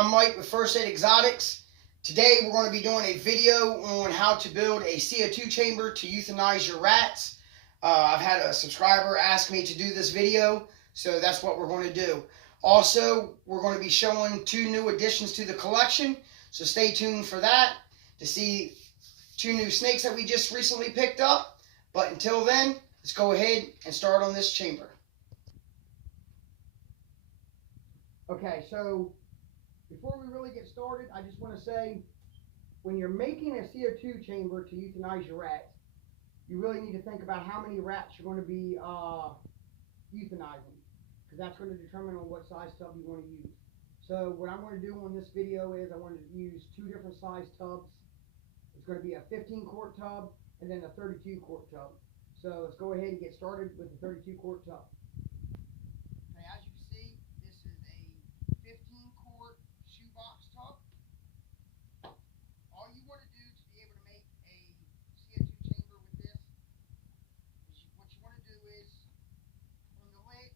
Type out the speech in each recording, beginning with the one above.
I'm Mike with First Aid Exotics. Today we're going to be doing a video on how to build a CO2 chamber to euthanize your rats. I've had a subscriber ask me to do this video, so that's what we're going to do. Also, we're going to be showing 2 new additions to the collection, so stay tuned for that to see 2 new snakes that we just recently picked up. But until then, let's go ahead and start on this chamber. Okay, so before we really get started, I just want to say, when you're making a CO2 chamber to euthanize your rats, you really need to think about how many rats you're going to be euthanizing, because that's going to determine on what size tub you want to use. So what I'm going to do on this video is I want to use 2 different size tubs. It's going to be a 15-quart tub and then a 32-quart tub. So let's go ahead and get started with the 32-quart tub. Okay, as you can see, this is a 15-quart shoebox tub. All you want to do to be able to make a CO2 chamber with this is what you want to do is, on the lid,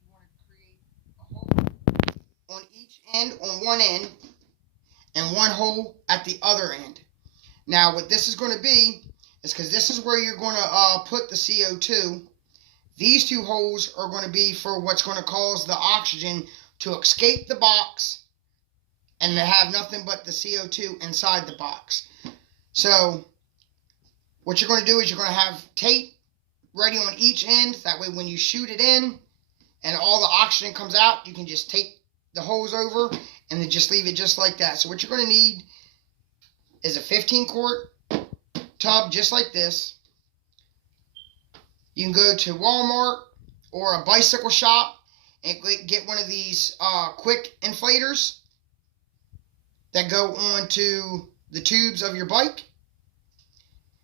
you want to create a hole on each end, on one end, and one hole at the other end. Now what this is going to be is, because this is where you're going to put the CO2, these 2 holes are going to be for what's going to cause the oxygen to escape the box and to have nothing but the CO2 inside the box. So what you're going to do is you're going to have tape ready on each end. That way when you shoot it in and all the oxygen comes out, you can just tape the hose over and then just leave it just like that. So what you're going to need is a 15-quart tub just like this. You can go to Walmart or a bicycle shop and get one of these quick inflators that go onto the tubes of your bike.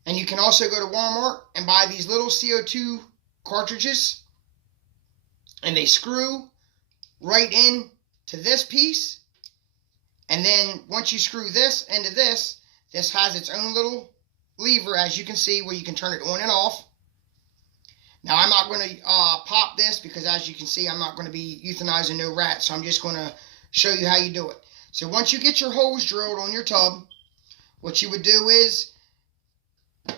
And you can also go to Walmart and buy these little CO2 cartridges, and they screw right in to this piece. And then once you screw this into this, this has its own little lever, as you can see, where you can turn it on and off. Now I'm not going to pop this, because as you can see, I'm not going to be euthanizing no rats, so I'm just going to show you how you do it. So once you get your holes drilled on your tub, what you would do is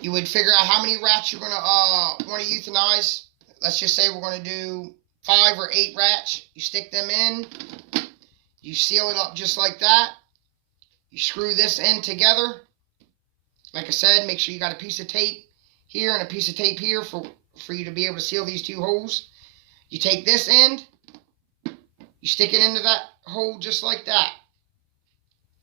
you would figure out how many rats you're going to want to euthanize. Let's just say we're going to do 5 or 8 rats. You stick them in, you seal it up just like that. You screw this end together. Like I said, make sure you got a piece of tape here and a piece of tape here for you to be able to seal these 2 holes. You take this end, you stick it into that hole just like that.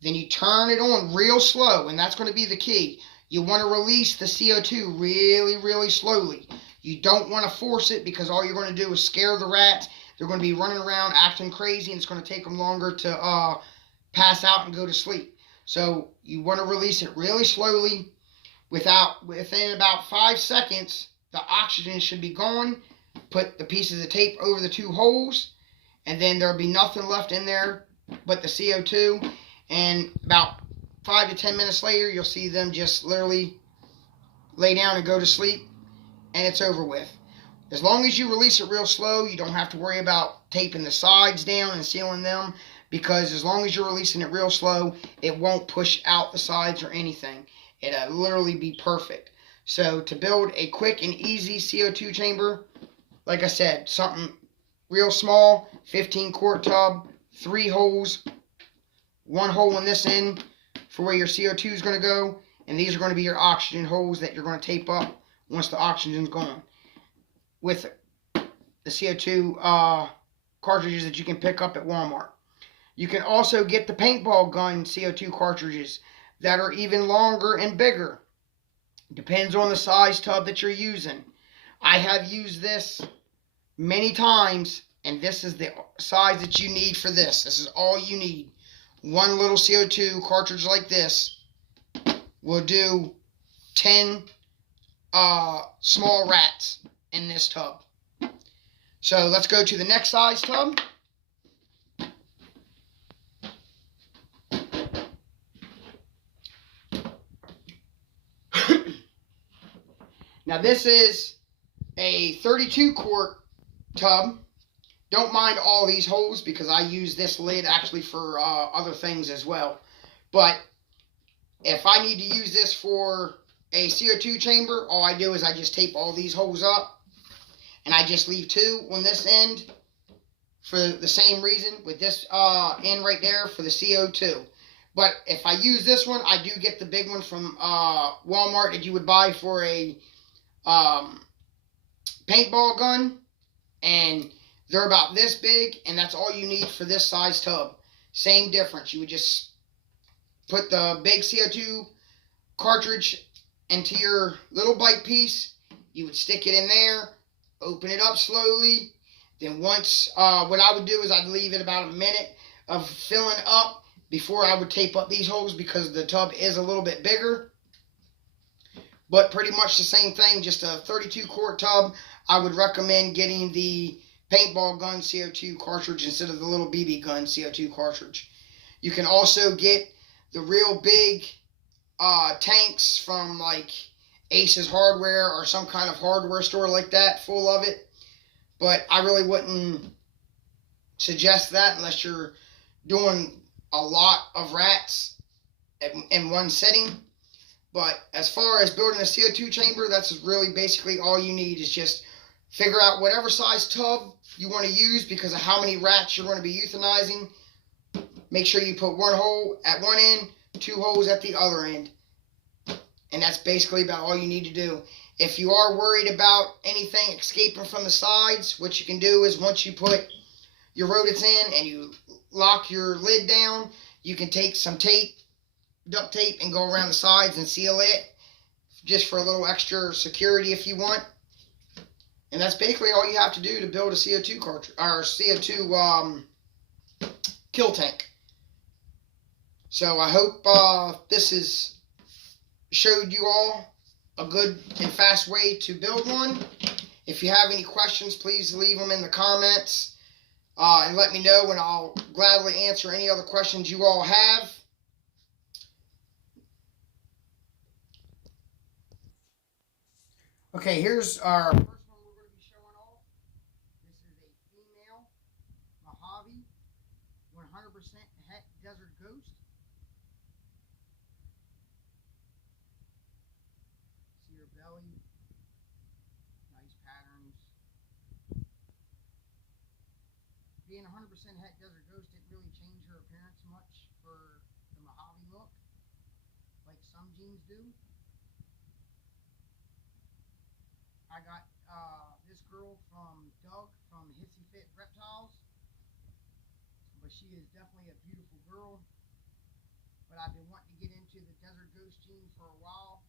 Then you turn it on real slow, and that's going to be the key. You want to release the CO2 really, really slowly. You don't want to force it, because all you're going to do is scare the rats. They're going to be running around acting crazy, and it's going to take them longer to pass out and go to sleep. So you want to release it really slowly. Within about 5 seconds, the oxygen should be gone. Put the pieces of tape over the 2 holes, and then there'll be nothing left in there but the CO2. And about 5 to 10 minutes later, you'll see them just literally lay down and go to sleep, and it's over with. As long as you release it real slow, you don't have to worry about taping the sides down and sealing them, because as long as you're releasing it real slow, it won't push out the sides or anything. It'll literally be perfect. So to build a quick and easy CO2 chamber, like I said, something real small, 15-quart tub, 3 holes, 1 hole in this end for where your CO2 is going to go, and these are going to be your oxygen holes that you're going to tape up once the oxygen's gone, with the CO2 cartridges that you can pick up at Walmart. You can also get the paintball gun CO2 cartridges that are even longer and bigger. Depends on the size tub that you're using. I have used this many times, and this is the size that you need for this. This is all you need. 1 little CO2 cartridge like this will do 10 small rats in this tub. So let's go to the next size tub. Now this is a 32-quart tub Don't mind all these holes because I use this lid actually for other things as well. But if I need to use this for a CO2 chamber, all I do is I just tape all these holes up, and I just leave 2 on this end for the same reason, with this end right there for the CO2. But if I use this one, I do get the big one from Walmart that you would buy for a paintball gun, and they're about this big, and that's all you need for this size tub. Same difference. You would just put the big CO2 cartridge into your little bite piece. You would stick it in there, open it up slowly. Then once, what I would do is I'd leave it about a minute of filling up before I would tape up these holes, because the tub is a little bit bigger. But pretty much the same thing, just a 32 quart tub. I would recommend getting the paintball gun CO2 cartridge instead of the little BB gun CO2 cartridge. You can also get the real big tanks from like Ace's Hardware or some kind of hardware store like that, full of it. But I really wouldn't suggest that unless you're doing a lot of rats in one setting. But as far as building a CO2 chamber, that's really basically all you need, is just figure out whatever size tub you want to use because of how many rats you're going to be euthanizing. Make sure you put 1 hole at one end, 2 holes at the other end. And that's basically about all you need to do. If you are worried about anything escaping from the sides, what you can do is once you put your rodents in and you lock your lid down, you can take some tape, duct tape, and go around the sides and seal it just for a little extra security if you want. And that's basically all you have to do to build a CO2 cartridge or CO2 kill tank. So I hope this has showed you all a good and fast way to build one. If you have any questions, please leave them in the comments and let me know, and I'll gladly answer any other questions you all have. Okay, here's our first one we're going to be showing off. This is a female Mojave 100% Het Desert Ghost. See her belly, nice patterns. Being 100% Het Desert Ghost didn't really change her appearance much for the Mojave look, like some jeans do. I got this girl from Doug from Hissy Fit Reptiles, but she is definitely a beautiful girl. But I've been wanting to get into the Desert Ghost gene for a while,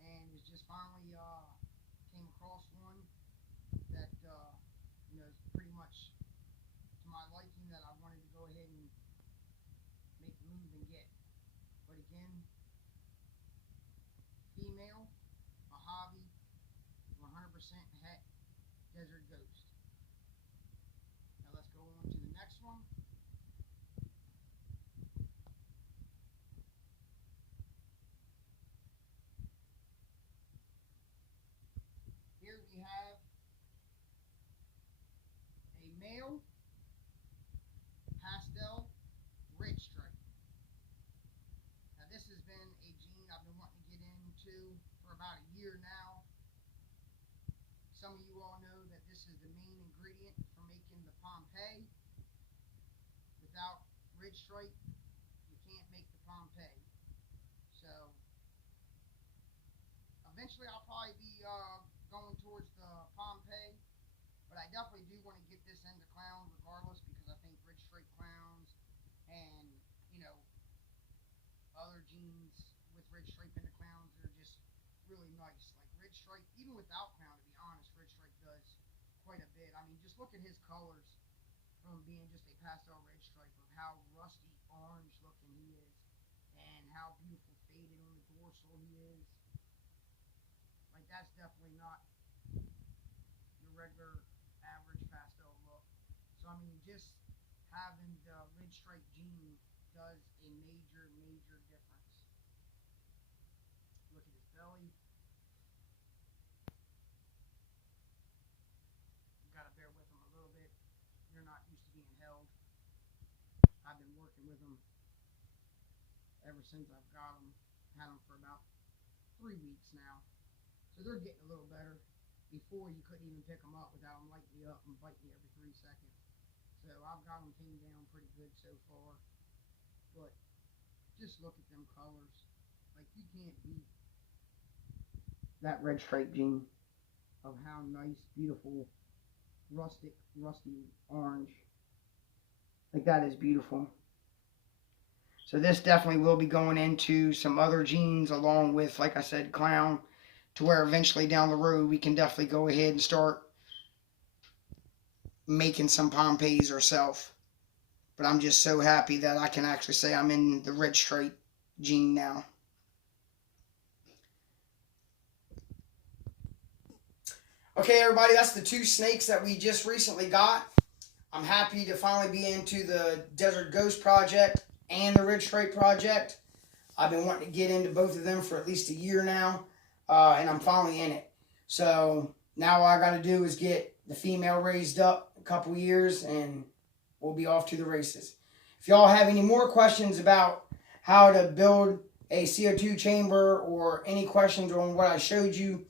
and was just finally came across one that is pretty much to my liking, that I wanted to go ahead and make the move and get. But again, female Mojave 100% Het Desert Ghost. Now let's go on to the next one. Here we have a male pastel red stripe. Now this has been a gene I've been wanting to get into for about a year now. Some of you all know that this is the main ingredient for making the Pompeii. Without red stripe, you can't make the Pompeii. So eventually I'll probably be going towards the Pompeii, but I definitely do want to get this into clown regardless, because I think red stripe clowns and other genes with red stripe in the clowns are just really nice. Like red stripe, even without clown, to be honest, red stripe does quite a bit. I mean, just look at his colors from being just a pastel red stripe, of how rusty orange looking he is, and how beautiful faded on the dorsal he is. Like, that's definitely not your regular average pastel look. So I mean, just having the red stripe gene does a major difference. Look at his belly. You gotta bear with him a little bit. not used to being held. I've been working with them ever since I've got them. Had them for about 3 weeks now. So they're getting a little better. Before, you couldn't even pick them up without them lighting you up and biting you every 3 seconds. So I've got them tamed down pretty good so far. But just look at them colors. Like, you can't beat that red stripe gene of how nice, beautiful, rusty orange. Like, that is beautiful. So this definitely will be going into some other genes along with, like I said, clown, to where eventually down the road we can definitely go ahead and start making some Pompeys ourselves. But I'm just so happy that I can actually say I'm in the red stripe gene now. Okay, everybody, that's the 2 snakes that we just recently got. I'm happy to finally be into the Desert Ghost project and the Red Stripe project. I've been wanting to get into both of them for at least a year now, and I'm finally in it. So now all I got to do is get the female raised up a couple years, and we'll be off to the races. If y'all have any more questions about how to build a CO2 chamber or any questions on what I showed you,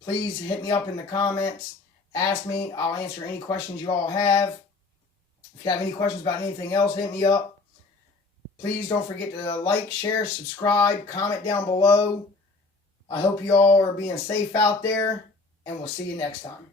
please hit me up in the comments. Ask me. I'll answer any questions you all have. If you have any questions about anything else, hit me up. Please don't forget to like, share, subscribe, comment down below. I hope you all are being safe out there, and we'll see you next time.